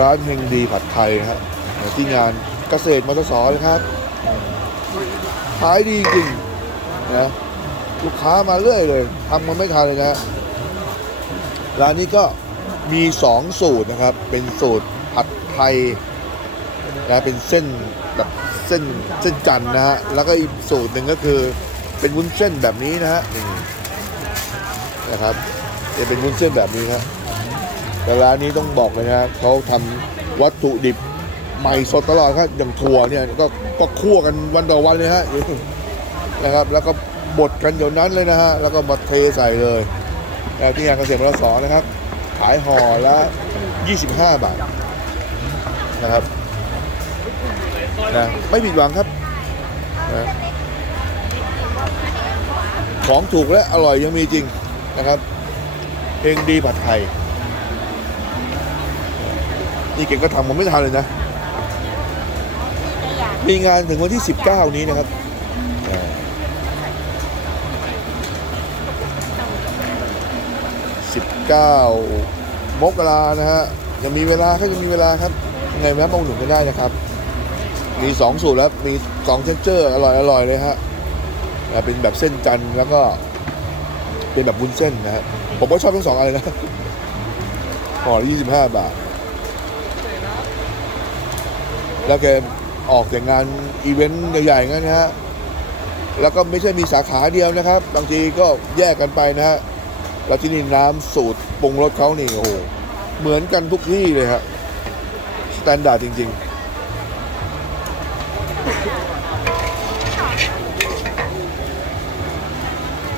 ร้านเฮงดีผัดไทยครับที่งานเกษตรมทสเลยครับขายดีจริงนะลูกค้ามาเรื่อยเลยทำมันไม่ทันเลยนะร้านนี้ก็มีสองสูตรนะครับ เป็นสูตรผัดไทยนะเป็นเส้นแบบเส้นเส้นจันนะฮะแล้วก็อีกสูตรหนึ่งก็คือเป็นวุ้นเส้นแบบนี้นะฮะนี่นะครับจะเป็นวุ้นเส้นแบบนี้ครับ แต่ร้านนี้ต้องบอกเลยนะครับเขาทำวัตถุดิบใหม่สดตลอดครับอย่างถั่วเนี่ยก็ก็คั่วกันวันต่อวันเลยฮะนะครับ แล้วก็บดกันเดี๋ยวนั้นเลยนะฮะแล้วก็มาเทใส่เลยแต่ที่งานเกษตรรสอนะครับ ขายห่อละ 25 บาทนะครับนะไม่ผิดหวังครับนะของถูกและอร่อยยังมีจริงนะครับเองดีผัดไทย นี่เก่งก็ทำผมไม่ทันเลยนะ มีงานถึงวันที่ 19 นี้นะครับอ่า19มกรานะฮะยังมีเวลาครับยังมีเวลาครับยังไงแวะมาอุดหนุนกันได้นะครับ มี2สูตรแล้วมี2เทคเจอร์อร่อยอร่อยเลยฮะเป็นแบบเส้นจันทร์แล้วก็เป็นแบบวุ้นเส้นนะฮะผมก็ชอบทั้งสองอันเลยนะห่อละ25บาท แล้วแกออกจากงานอีเวนต์ใหญ่ๆงั้นนะฮะแล้วก็ไม่ใช่มีสาขาเดียวนะครับ บางทีก็แยกกันไปนะฮะแล้วที่นี่น้ำสูตรปรุงรสเขานี่โอ้โหเหมือนกันทุกที่เลยครับสแตนดาร์ดจริง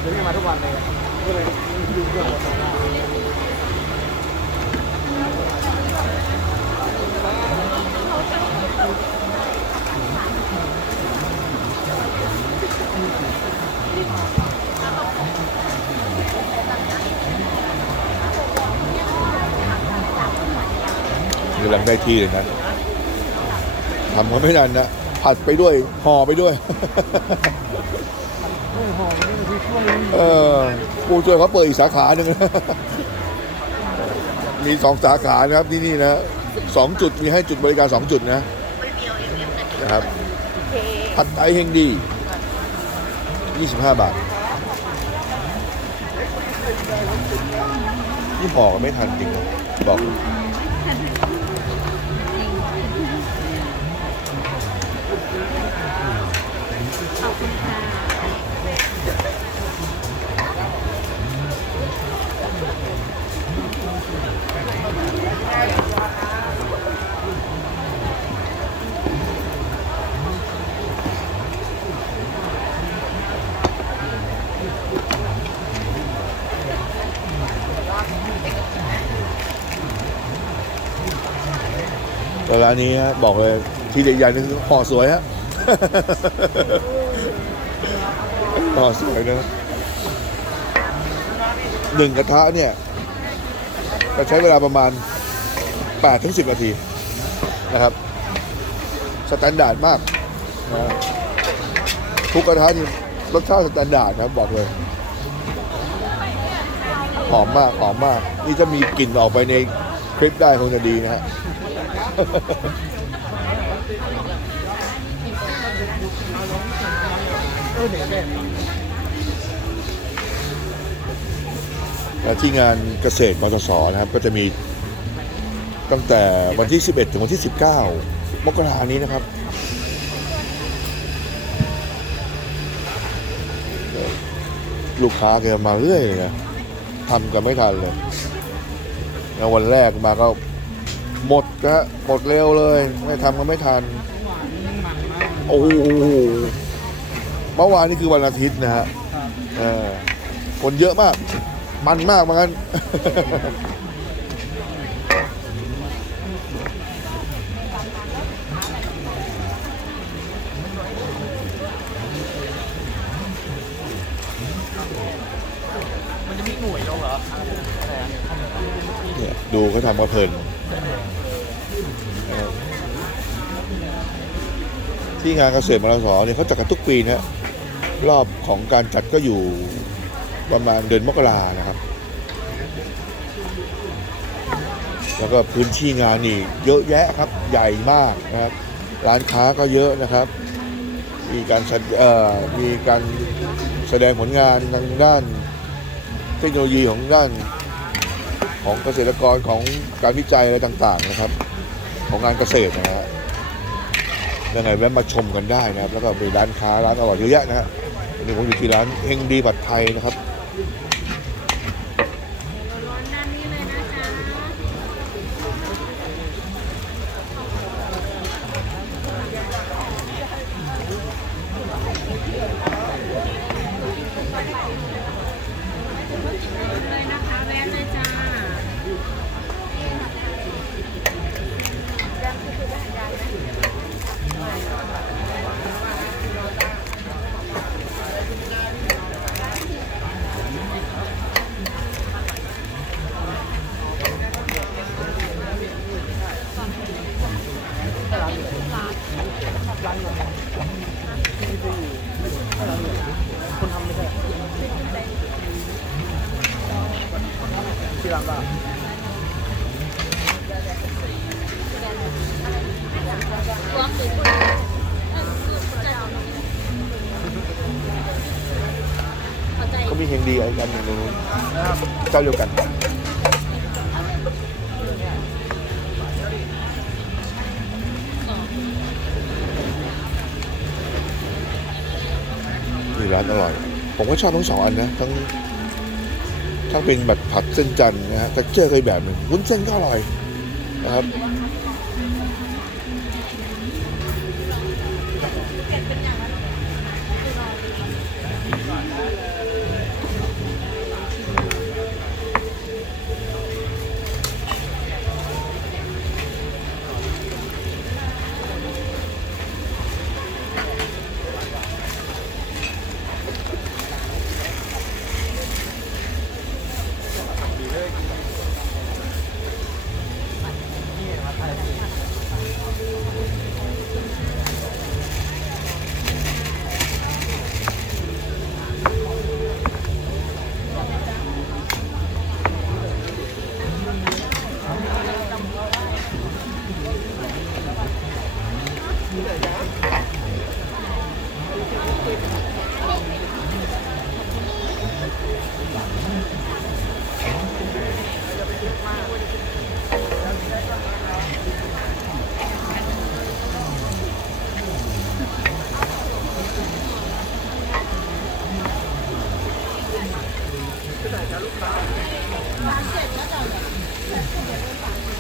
เดี๋ยวนี้มาทุกวันเลยก็เลยยุ่งเรื่องหมดเลย ๆกำลัง ได้ที่เลยนะทำก็ไม่นานนะผัดไปด้วยห่อไปด้วยไม่หอมนี่คือช่วย เออผู้ช่วยเขาเปิดอีกสาขาหนึ่งนะมีสองสาขานะครับที่นี่นะสองจุดมีให้จุดบริการสองจุดนะนะครับผัดไทยเฮงดี 25 บาทนี่บอกไม่ทันจริง นะบอกแต่ร้านนี้ฮะบอกเลยที่เด็ดอย่นึงคือห่อสวยฮะ ห่อสวยนะหนึ่งกระทะเนี่ยจะใช้เวลาประมาณ8ถึง10 นาทีนะครับ สแตนดาร์ดมากนะทุกกระทะนี่รสชาติสแตนดาร์ดนะครับบอกเลย หอมมาก หอมมาก นี่จะมีกลิ่นออกไปในคลิปได้คงจะดีนะฮะเและที่งานเกษตรมทสนะครับ ก็จะมีตั้งแต่วันที่ 11 ถึงวันที่ 19 มกรานี้นะครับ ลูกค้าแกมาเรื่อยเลยนะทำกันไม่ทันเลยแล้ววันแรกมาก็หมดนะฮะหมดเร็วเลย ไม่ทำกันไม่ทัน โอ้โห เมื่อวานนี่คือวันอาทิตย์นะฮะครับเออคนเยอะมาก มันมากเหมือนกันมันจะมีหน่วยลงเหรอเนี่ยดูเขาทำมาเพลินเออที่งานเกษตรมรสเนี่ยเขาจัดกันทุกปีนะฮะ รอบของการจัดก็อยู่ประมาณเดือนมกรานะครับ แล้วก็พื้นที่งานนี่เยอะแยะครับใหญ่มากนะครับ ร้านค้าก็เยอะนะครับ มีการแสดเอ่อมีการแสดงผลงานทางด้านเทคโนโลยีของด้านของเกษตรกรของการวิจัยอะไรต่างๆนะครับ ของงานเกษตรนะฮะ ยังไงแวะมาชมกันได้นะครับ แล้วก็มีร้านค้าร้านอร่อยเยอะแยะนะฮะนี่ผมอยู่ที่ร้านเฮงดีผัดไทยนะครับ ที่ร้านป่ะตัวคือคนเออคือคนจะเอาเข้าใจก็มีเฮงดีอันกันหนึ่งนนู้นเจ้าเดียวกันนี่ร้านอร่อย ผมก็ชอบทั้งสองอันนะ ทั้ง ถ้าเป็นแบบผัดเส้นจันทร์นะฮะแต่เจอเคยแบบหนึ่งวุ้นเส้นก็อร่อยนะครับ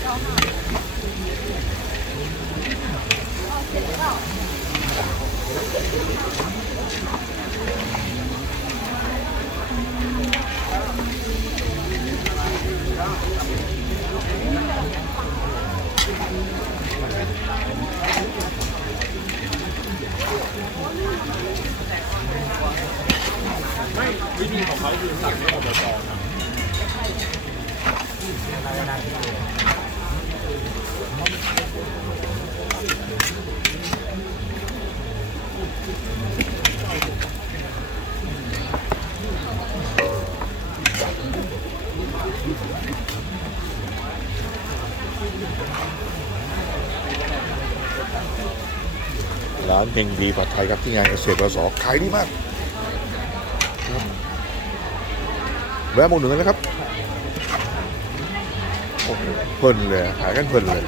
วิธีของเขาคือสั่งให้อบจทำ ร้านเฮงดีผัดไทยครับที่งานเกษตรปสขายดีมากแวะมาหนุนกันนะครับ โอ้โหเพลินเลยขายกันเพลินเลย